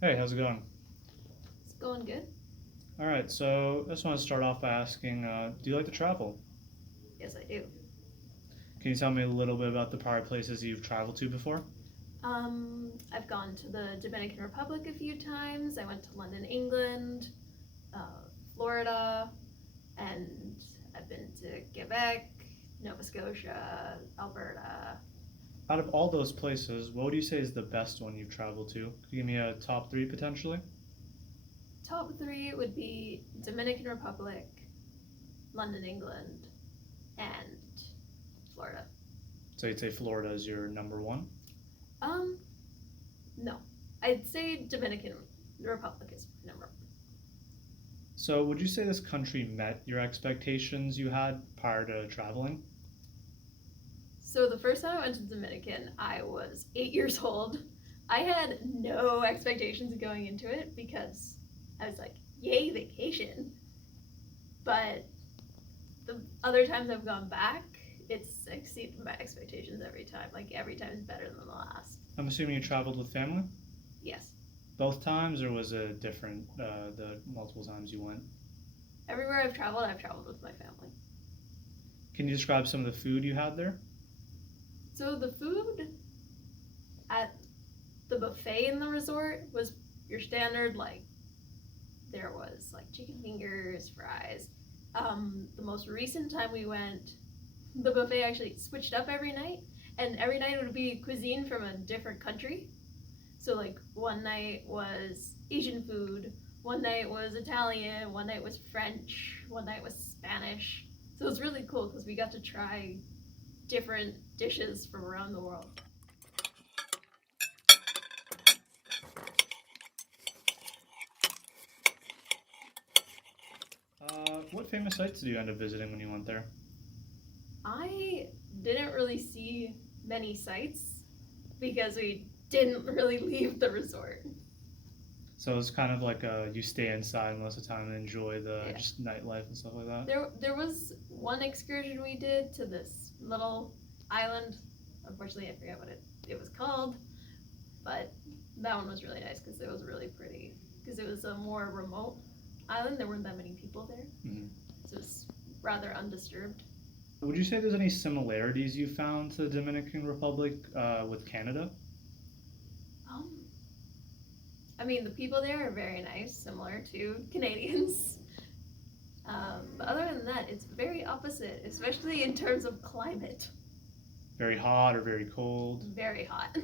Hey, how's it going? It's going good. All right, so I just want to start off by asking, do you like to travel? Yes, I do. Can you tell me a little bit about the prior places you've traveled to before? I've gone to the Dominican Republic a few times. I went to London, England, Florida, and I've been to Quebec, Nova Scotia, Alberta. Out of all those places, what would you say is the best one you've traveled to? Could you give me a top three potentially? Top three would be Dominican Republic, London, England, and Florida. So you'd say Florida is your number one? Um, no, I'd say Dominican Republic is number one. So would you say this country met your expectations you had prior to traveling? So the first time I went to Dominican, I was 8 years old. I had no expectations going into it because I was like, yay, vacation. But the other times I've gone back, it's exceeded my expectations every time. Like every time is better than the last. I'm assuming you traveled with family? Yes. Both times, or was it different the multiple times you went? Everywhere I've traveled with my family. Can you describe some of the food you had there? So the food at the buffet in the resort was your standard, like there was like chicken fingers, fries. The most recent time we went, the buffet actually switched up every night, and every night it would be cuisine from a different country. So like one night was Asian food, one night was Italian, one night was French, one night was Spanish. So it was really cool because we got to try different dishes from around the world. What famous sites did you end up visiting when you went there? I didn't really see many sights because we didn't really leave the resort. So it's kind of like you stay inside most of the time and enjoy the Yeah. just nightlife and stuff like that. There was one excursion we did to this little island. Unfortunately, I forget what it was called, but that one was really nice because it was really pretty. Because it was a more remote island. There weren't that many people there, Hmm. so it was rather undisturbed. Would you say there's any similarities you found to the Dominican Republic with Canada? Um, I mean, the people there are very nice, similar to Canadians. But other than that, it's very opposite, especially in terms of climate. Very hot or very cold? Very hot.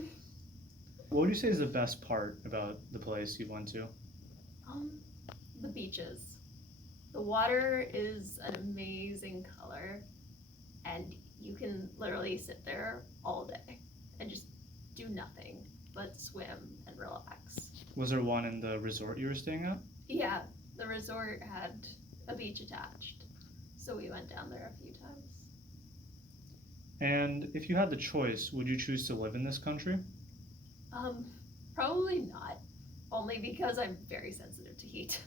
What would you say is the best part about the place you went to? Um, the beaches. The water is an amazing color, and you can literally sit there all day and just do nothing but swim and relax. Was there one in the resort you were staying at? Yeah, the resort had a beach attached, so we went down there a few times. And if you had the choice, would you choose to live in this country? Um, Probably not, only because I'm very sensitive to heat.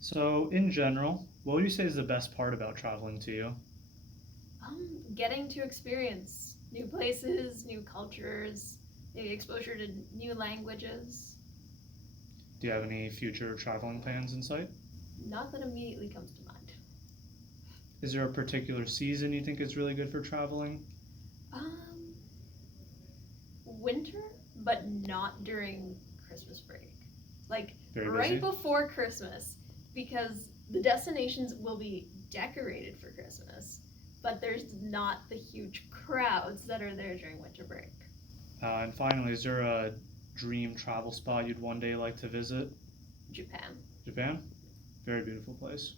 So, in general, what would you say is the best part about traveling to you? Getting to experience new places, new cultures, maybe exposure to new languages. Do you have any future traveling plans in sight? Not that immediately comes to mind. Is there a particular season you think is really good for traveling? Um, Winter, but not during Christmas break. Like Very right busy? before Christmas, because the destinations will be decorated for Christmas, but there's not the huge crowds that are there during winter break. And finally, is there a dream travel spot you'd one day like to visit? Japan. Japan? Very beautiful place.